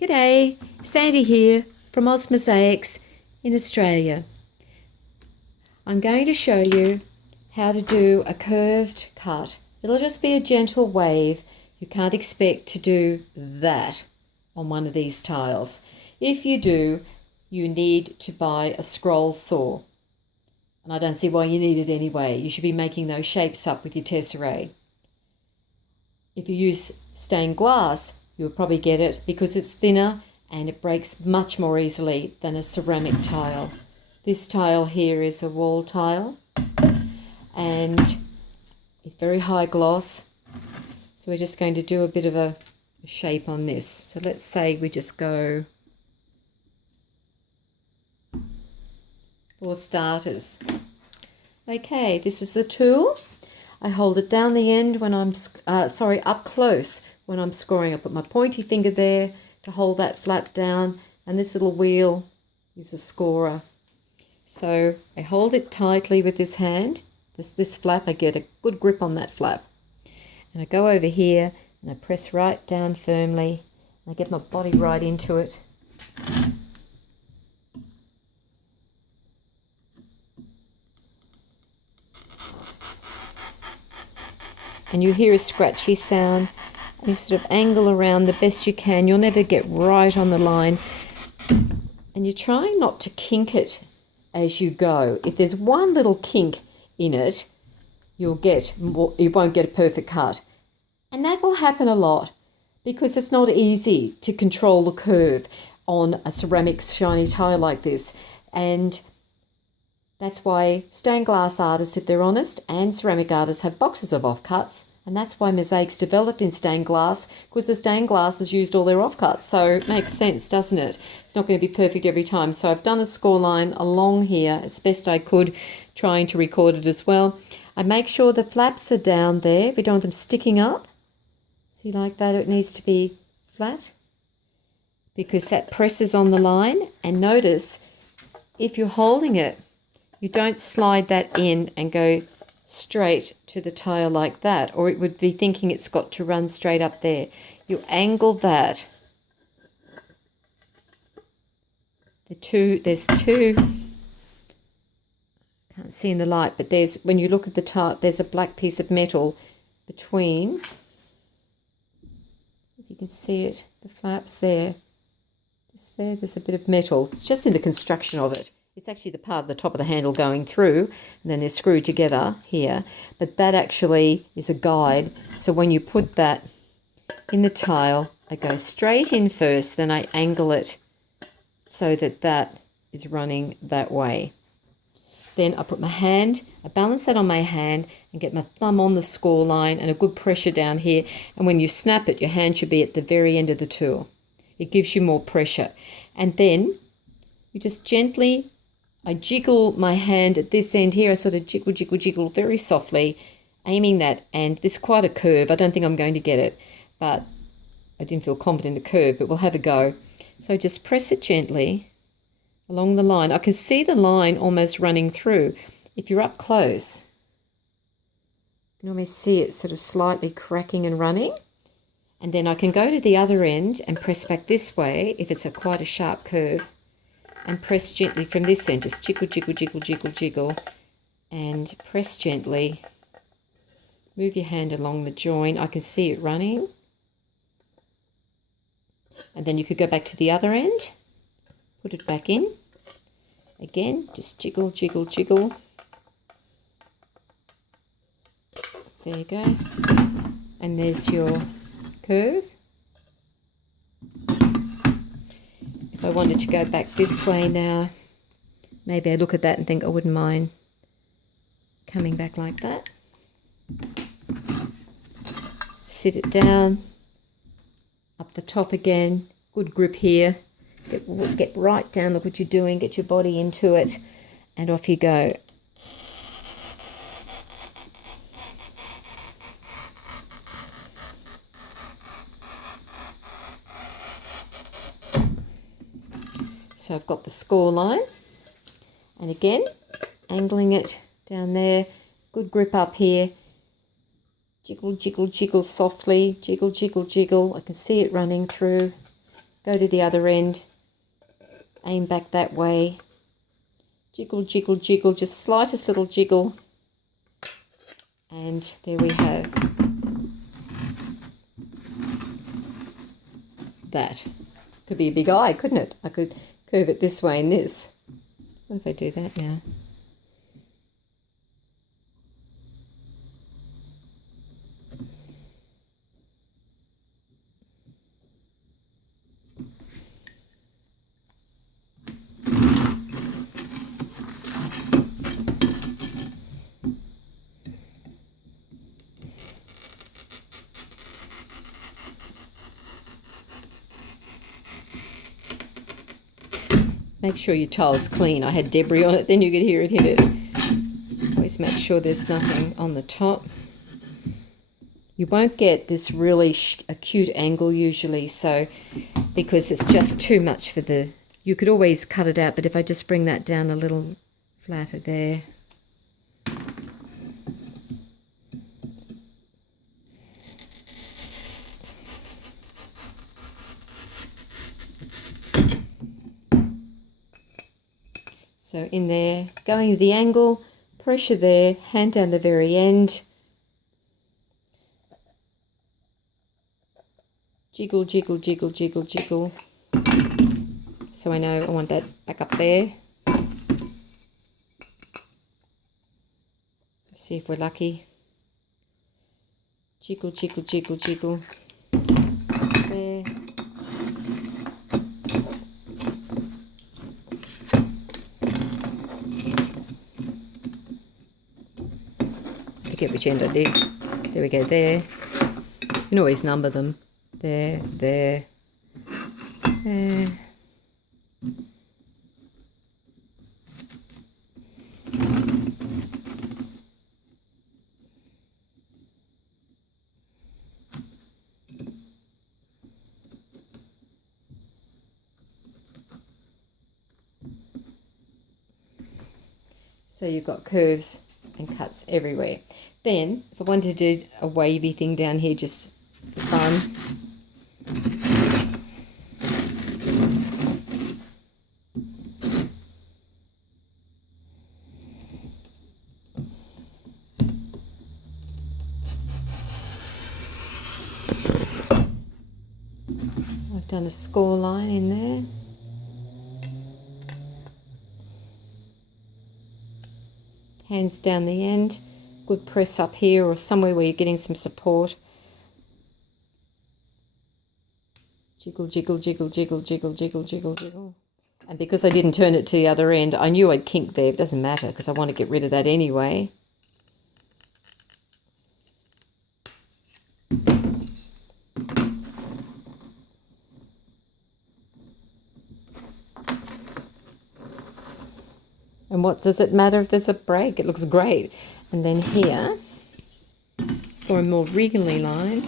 G'day, Sandy here from OzMosaics in Australia. I'm going to show you how to do a curved cut. It'll just be a gentle wave. You can't expect to do that on one of these tiles. If you do, you need to buy a scroll saw. And I don't see why you need it anyway. You should be making those shapes up with your tesserae. If you use stained glass, you'll probably get it because it's thinner and it breaks much more easily than a ceramic tile. This tile here is a wall tile and it's very high gloss. So we're just going to do a bit of a shape on this. So let's say we just go for starters. Okay, this is the tool. I hold it down the end when I'm, up close when I'm scoring. I put my pointy finger there to hold that flap down, and this little wheel is a scorer. So I hold it tightly with this hand. This flap, I get a good grip on that flap. And I go over here and I press right down firmly. I get my body right into it. And you hear a scratchy sound, and you sort of angle around the best you can. You'll never get right on the line. And you're trying not to kink it as you go. If there's one little kink in it, you won't get a perfect cut. And that will happen a lot because it's not easy to control the curve on a ceramic shiny tile like this. And that's why stained glass artists, if they're honest, and ceramic artists have boxes of offcuts. And that's why mosaics developed in stained glass, because the stained glass has used all their offcuts. So it makes sense, doesn't it? It's not going to be perfect every time. So I've done a score line along here as best I could, trying to record it as well. I make sure the flaps are down there. We don't want them sticking up. See, like that, it needs to be flat because that presses on the line. And notice, if you're holding it, you don't slide that in and go straight to the tile like that, or it would be thinking it's got to run straight up there. You angle that. There's two, can't see in the light, but when you look at the tile, there's a black piece of metal between, if you can see it, the flaps there. Just there's a bit of metal. It's just in the construction of it. It's actually the part of the top of the handle going through, and then they're screwed together here. But that actually is a guide. So when you put that in the tile, I go straight in first, then I angle it so that that is running that way. Then I put my hand, I balance that on my hand and get my thumb on the score line and a good pressure down here. And when you snap it, your hand should be at the very end of the tool. It gives you more pressure. And then you just gently, I jiggle my hand at this end here. I sort of jiggle very softly, aiming that. And this is quite a curve. I don't think I'm going to get it, but I didn't feel confident in the curve, but we'll have a go. So just press it gently along the line. I can see the line almost running through. If you're up close, you can almost see it sort of slightly cracking and running. And then I can go to the other end and press back this way if it's quite a sharp curve. And press gently from this end, just jiggle, and press gently. Move your hand along the join. I can see it running. And then you could go back to the other end, put it back in. Again, just jiggle. There you go. And there's your curve. If I wanted to go back this way now, maybe I look at that and think I wouldn't mind coming back like that. Sit it down, up the top again, good grip here. Get right down, look what you're doing, get your body into it, and off you go. So I've got the score line, and again, angling it down there, good grip up here, jiggle softly, jiggle. I can see it running through. go to the other end, aim back that way, jiggle, jiggle, jiggle, just slightest little jiggle, and there we have that. Could be a big eye, couldn't it? I could curve it this way and this. What if I do that now? Make sure your tile's clean. I had debris on it, then you could hear it hit it. Always make sure there's nothing on the top. You won't get this really acute angle usually, so because it's just too much for the... You could always cut it out, but if I just bring that down a little flatter there. So in there, going with the angle, pressure there, hand down the very end. Jiggle, jiggle, jiggle, jiggle, jiggle. So I know I want that back up there. Let's see if we're lucky. Jiggle, jiggle, jiggle, jiggle. There. Forget which end I did. There we go, there. You can always number them. There, there, there. So you've got curves and cuts everywhere. Then, if I wanted to do a wavy thing down here just for fun, I've done a score line in there. Hands down the end, good press up here or somewhere where you're getting some support. Jiggle, jiggle, jiggle, jiggle, jiggle, jiggle, jiggle, jiggle. And because I didn't turn it to the other end, I knew I'd kink there. It doesn't matter because I want to get rid of that anyway. And what does it matter if there's a break? It looks great. And then here, for a more wriggly line,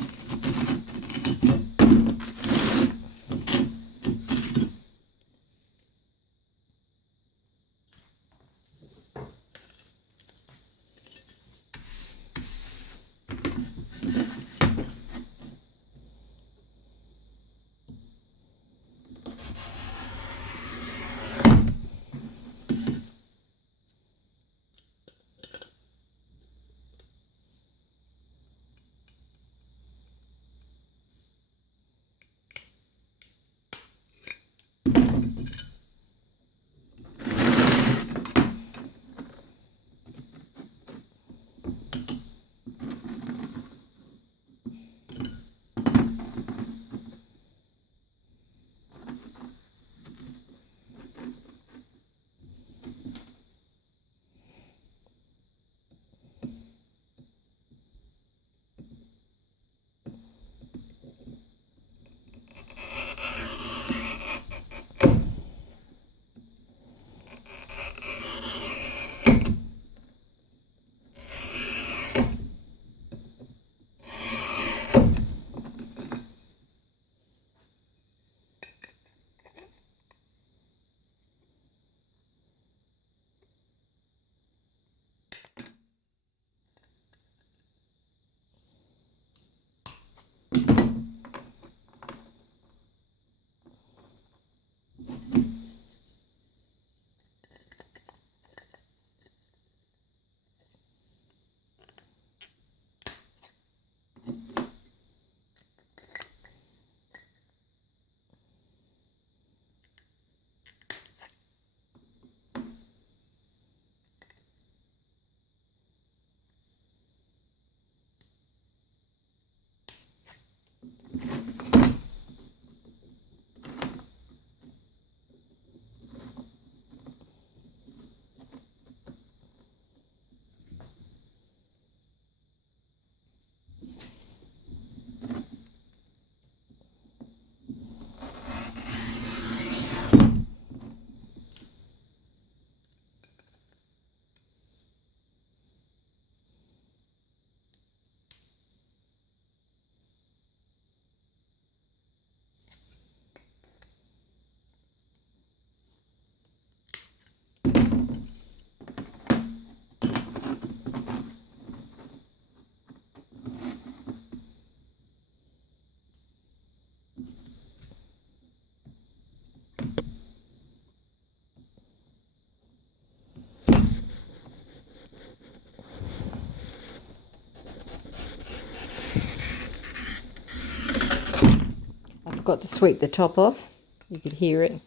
forgot to sweep the top off. You could hear it.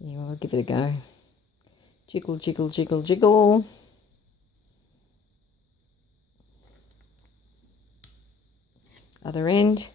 Yeah, well, I'll give it a go. Jiggle, jiggle, jiggle, jiggle. Other end.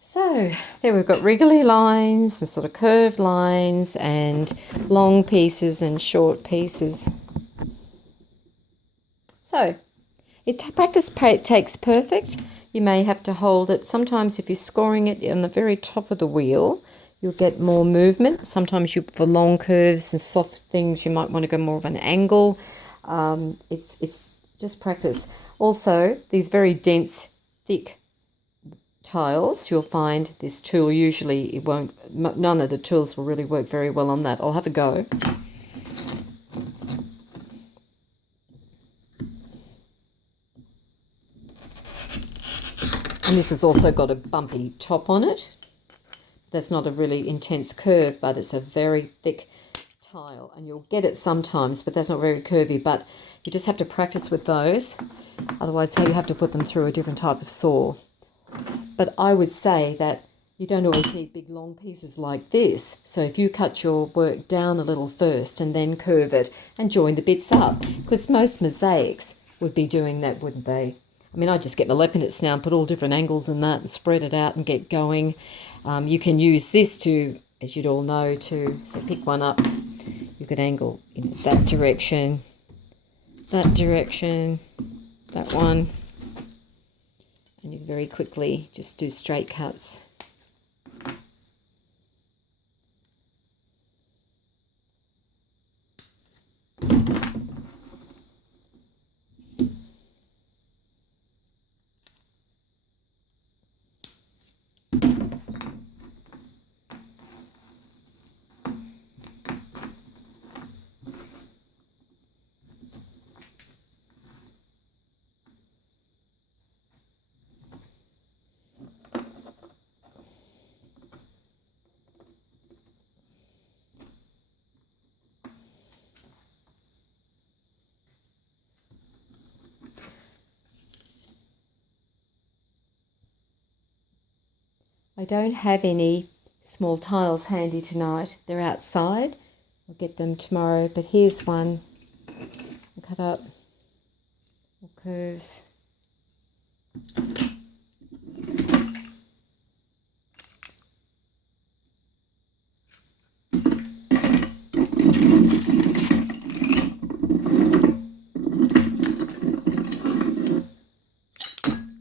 So there we've got wriggly lines and sort of curved lines and long pieces and short pieces. So it's practice takes perfect. You may have to hold it. Sometimes if you're scoring it on the very top of the wheel, you'll get more movement. Sometimes for long curves and soft things, you might want to go more of an angle. It's just practice. Also, these very dense, thick tiles, you'll find this tool usually it won't. None of the tools will really work very well on that. I'll have a go. And this has also got a bumpy top on it. That's not a really intense curve, but it's a very thick tile, and you'll get it sometimes, but that's not very curvy. But you just have to practice with those. Otherwise, you have to put them through a different type of saw. But I would say that you don't always need big long pieces like this. So if you cut your work down a little first and then curve it and join the bits up, because most mosaics would be doing that, wouldn't they? I mean, I just get my Lepinets now and put all different angles in that and spread it out and get going. You can use this to, as you'd all know, to so pick one up. You could angle that direction, that one. And you very quickly just do straight cuts. I don't have any small tiles handy tonight. They're outside. I'll get them tomorrow. But here's one. I'll cut up. or curves.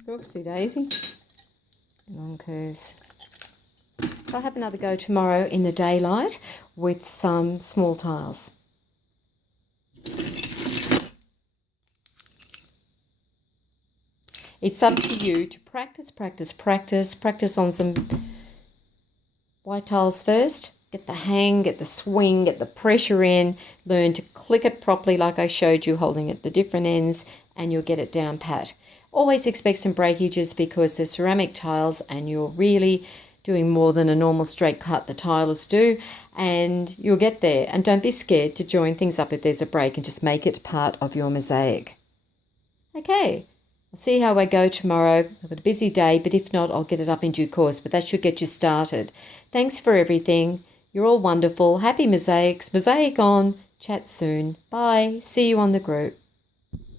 Oopsie daisy. Long curves. I'll have another go tomorrow in the daylight with some small tiles. It's up to you to practice on some white tiles first. Get the hang, get the swing, get the pressure in. Learn to click it properly like I showed you, holding at the different ends, and you'll get it down pat. Always expect some breakages because they're ceramic tiles and you're really doing more than a normal straight cut the tilers do, and you'll get there. And don't be scared to join things up if there's a break and just make it part of your mosaic. Okay, I'll see how I go tomorrow. I've got a busy day, but if not, I'll get it up in due course, but that should get you started. Thanks for everything. You're all wonderful. Happy mosaics. Mosaic on. Chat soon. Bye. See you on the group.